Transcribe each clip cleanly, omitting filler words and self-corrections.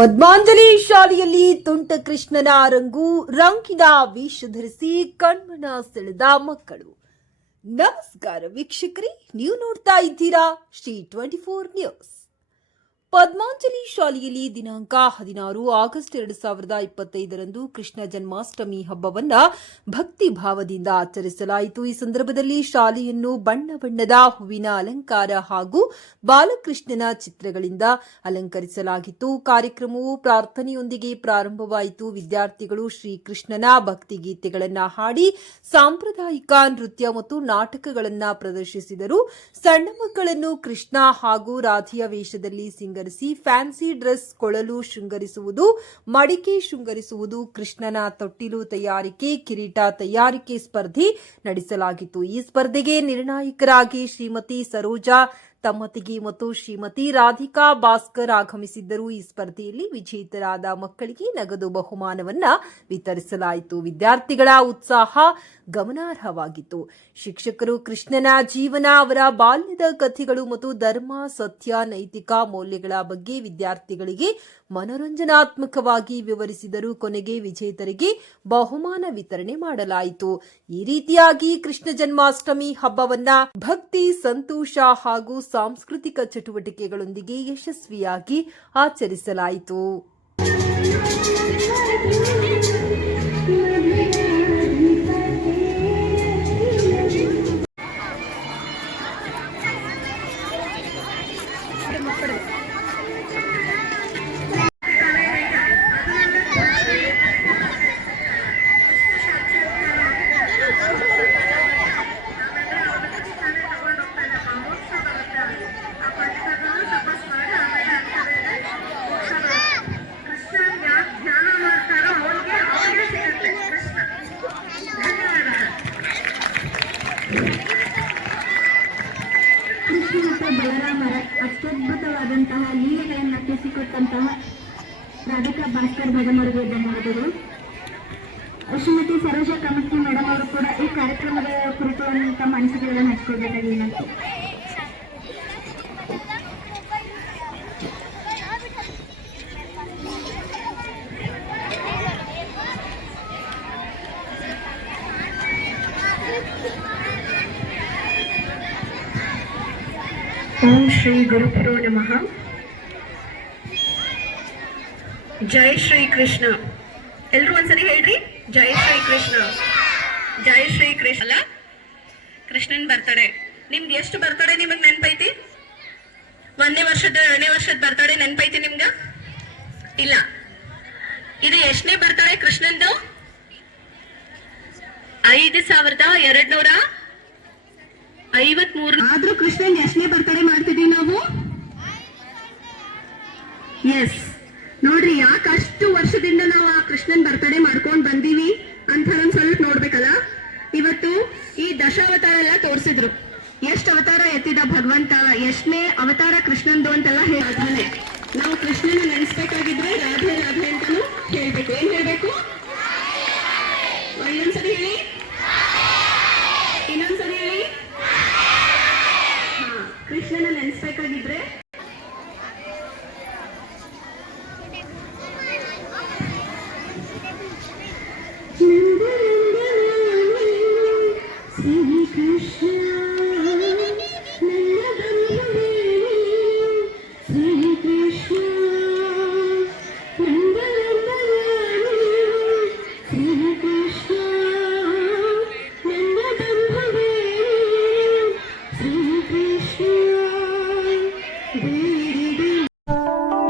ಪದ್ಮಾಂಜಲಿ ಶಾಲೆಯಲ್ಲಿ ತುಂಟ ಕೃಷ್ಣನ ರಂಗಿನ ವೇಷ ಧರಿಸಿ ಕಣ್ಮನ ಸೆಳೆದ ಮಕ್ಕಳು. ನಮಸ್ಕಾರ ವೀಕ್ಷಕರೇ, ನೀವು ನೋಡ್ತಾ ಇದ್ದೀರಾ ಶ್ರೀ 24 ನ್ಯೂಸ್. ಪದ್ಮಾಂಜಲಿ ಶಾಲೆಯಲ್ಲಿ ದಿನಾಂಕ 16 ಆಗಸ್ಟ್ 2025ರಂದು ಕೃಷ್ಣ ಜನ್ಮಾಷ್ಟಮಿ ಹಬ್ಬವನ್ನ ಭಕ್ತಿ ಭಾವದಿಂದ ಆಚರಿಸಲಾಯಿತು. ಈ ಸಂದರ್ಭದಲ್ಲಿ ಶಾಲೆಯನ್ನು ಬಣ್ಣ ಬಣ್ಣದ ಹೂವಿನ ಅಲಂಕಾರ ಹಾಗೂ ಬಾಲಕೃಷ್ಣನ ಚಿತ್ರಗಳಿಂದ ಅಲಂಕರಿಸಲಾಗಿತ್ತು. ಕಾರ್ಯಕ್ರಮವು ಪ್ರಾರ್ಥನೆಯೊಂದಿಗೆ ಪ್ರಾರಂಭವಾಯಿತು. ವಿದ್ಯಾರ್ಥಿಗಳು ಶ್ರೀಕೃಷ್ಣನ ಭಕ್ತಿಗೀತೆಗಳನ್ನು ಹಾಡಿ ಸಾಂಪ್ರದಾಯಿಕ ನೃತ್ಯ ಮತ್ತು ನಾಟಕಗಳನ್ನು ಪ್ರದರ್ಶಿಸಿದರು. ಸಣ್ಣ ಮಕ್ಕಳನ್ನು ಕೃಷ್ಣ ಹಾಗೂ ರಾಧೆಯ ವೇಷದಲ್ಲಿ ಫ್ಯಾನ್ಸಿ ಡ್ರೆಸ್, ಕೊಳಲು ಶೃಂಗರಿಸುವುದು, ಮಡಿಕೆ ಶೃಂಗರಿಸುವುದು, ಕೃಷ್ಣನ ತೊಟ್ಟಿಲು ತಯಾರಿಕೆ, ಕಿರೀಟ ತಯಾರಿಕೆ ಸ್ಪರ್ಧೆ ನಡೆಸಲಾಗಿತ್ತು. ಈ ಸ್ಪರ್ಧೆಗೆ ನಿರ್ಣಾಯಕರಾಗಿ ಶ್ರೀಮತಿ ಸರೋಜಾ ತಮ್ಮತಿಗಿ ಮತ್ತು ಶ್ರೀಮತಿ ರಾಧಿಕಾ ಭಾಸ್ಕರ್ ಆಗಮಿಸಿದ್ದರು. ಈ ಸ್ಪರ್ಧೆಯಲ್ಲಿ ವಿಜೇತರಾದ ಮಕ್ಕಳಿಗೆ ನಗದು ಬಹುಮಾನವನ್ನ ವಿತರಿಸಲಾಯಿತು. ವಿದ್ಯಾರ್ಥಿಗಳ ಉತ್ಸಾಹ ಗಮನಾರ್ಹವಾಗಿತ್ತು. ಶಿಕ್ಷಕರು ಕೃಷ್ಣನ ಜೀವನ, ಅವರ ಬಾಲ್ಯದ ಕಥೆಗಳು ಮತ್ತು ಧರ್ಮ, ಸತ್ಯ, ನೈತಿಕ ಮೌಲ್ಯಗಳ ಬಗ್ಗೆ ವಿದ್ಯಾರ್ಥಿಗಳಿಗೆ ಮನೋರಂಜನಾತ್ಮಕವಾಗಿ ವಿವರಿಸಿದರು. ಕೊನೆಗೆ ವಿಜೇತರಿಗೆ ಬಹುಮಾನ ವಿತರಣೆ ಮಾಡಲಾಯಿತು. ಈ ರೀತಿಯಾಗಿ ಕೃಷ್ಣ ಜನ್ಮಾಷ್ಟಮಿ ಹಬ್ಬವನ್ನ ಭಕ್ತಿ, ಸಂತೋಷ ಹಾಗೂ ಸಾಂಸ್ಕೃತಿಕ ಚಟುವಟಿಕೆಗಳೊಂದಿಗೆ ಯಶಸ್ವಿಯಾಗಿ ಆಚರಿಸಲಾಯಿತು. ಬಲರಾಮರ ಅತ್ಯದ್ಭುತವಾದಂತಹ ಲೀಲೆಗಳನ್ನು ತಿಳಿಸಿಕೊಟ್ಟಂತಹ ರಾಧಿಕಾ ಭಾಸ್ಕರ್ ಮೇಡಮ್ ಅವರಿಗೆ ಧನ್ಯವಾದಗಳು. ಶ್ರೀಮತಿ ಸರೋಜಾ ಕಮತ್ತಿ ಮೇಡಮ್ ಅವರು ಕೂಡ ಈ ಕಾರ್ಯಕ್ರಮದ ಕುರಿತು ತಮ್ಮ ಅನಿಸಿಕೆಗಳನ್ನು ಹಂಚಿಕೊಳ್ಬೇಕಾಗಿ ವಿನಂತಿ. ಓಂ ಶ್ರೀ ಗುರುಪುರೋ ನಮಃ. ಜೈ ಶ್ರೀ ಕೃಷ್ಣ. ಎಲ್ರು ಒಂದ್ಸರಿ ಹೇಳ್ರಿ, ಜೈ ಶ್ರೀ ಕೃಷ್ಣ. ಜೈ ಶ್ರೀ ಕೃಷ್ಣ. ಅಲ್ಲ, ಕೃಷ್ಣನ್ ಬರ್ತಡೆ. ನಿಮ್ದು ಎಷ್ಟು ಬರ್ತಡೆ ನಿಮಗ್ ನೆನ್ಪೈತಿ? 1ನೇ ವರ್ಷದ 2ನೇ ವರ್ಷದ ಬರ್ತಡೆ ನೆನ್ಪೈತಿ ನಿಮ್ಗ? ಇಲ್ಲ. ಇದು ಎಷ್ಟನೇ ಬರ್ತಡೆ ಕೃಷ್ಣಂದು? 5253. ಆದ್ರೂ ಕೃಷ್ಣನ್ ಎಷ್ಟನೇ ಬರ್ತಡೆ ಮಾಡ್ತಿದೀವಿ ನಾವು? ಎಸ್, ನೋಡ್ರಿ, ಯಾಕೆ ಅಷ್ಟು ವರ್ಷದಿಂದ ನಾವು ಆ ಕೃಷ್ಣನ್ ಬರ್ತಡೆ ಮಾಡ್ಕೊಂಡ್ ಬಂದೀವಿ ಅಂತ ಒಂದ್ ಸ್ವಲ್ಪ ನೋಡ್ಬೇಕಲ್ಲ. ಇವತ್ತು ಈ ದಶಾವತಾರ ಎಲ್ಲ ತೋರಿಸಿದ್ರು. ಎಷ್ಟು ಅವತಾರ ಎತ್ತಿದ ಭಗವಂತ, ಎಷ್ಟನೇ ಅವತಾರ ಕೃಷ್ಣಂದು ಅಂತೆಲ್ಲ ಹೇಳಿದ್ಮೇಲೆ ನಾವು ಕೃಷ್ಣನ ನೆನೆಸ್ಬೇಕಾಗಿದ್ರೆ ರಾಧೆ ರಾಧೆ ಅಂತಾನು ಹೇಳ್ಬೇಕು. ಏನ್ ಹೇಳ್ಬೇಕು? ಇನ್ನೊಂದ್ಸರಿ ಹೇಳಿ, ಇನ್ನೊಂದ್ಸರಿ ಹೇಳಿ. ಕೃಷ್ಣನ ನೆನೆಸ್ಬೇಕಾಗಿದ್ರೆ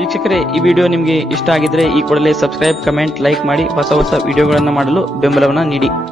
ವೀಕ್ಷಕರೇ, ಈ ವಿಡಿಯೋ ನಿಮಗೆ ಇಷ್ಟ ಆಗಿದ್ರೆ ಈ ಕೂಡಲೇ ಸಬ್ಸ್ಕ್ರೈಬ್, ಕಮೆಂಟ್, ಲೈಕ್ ಮಾಡಿ ಹೊಸ ವಿಡಿಯೋಗಳನ್ನು ಮಾಡಲು ಬೆಂಬಲವನ್ನು ನೀಡಿ.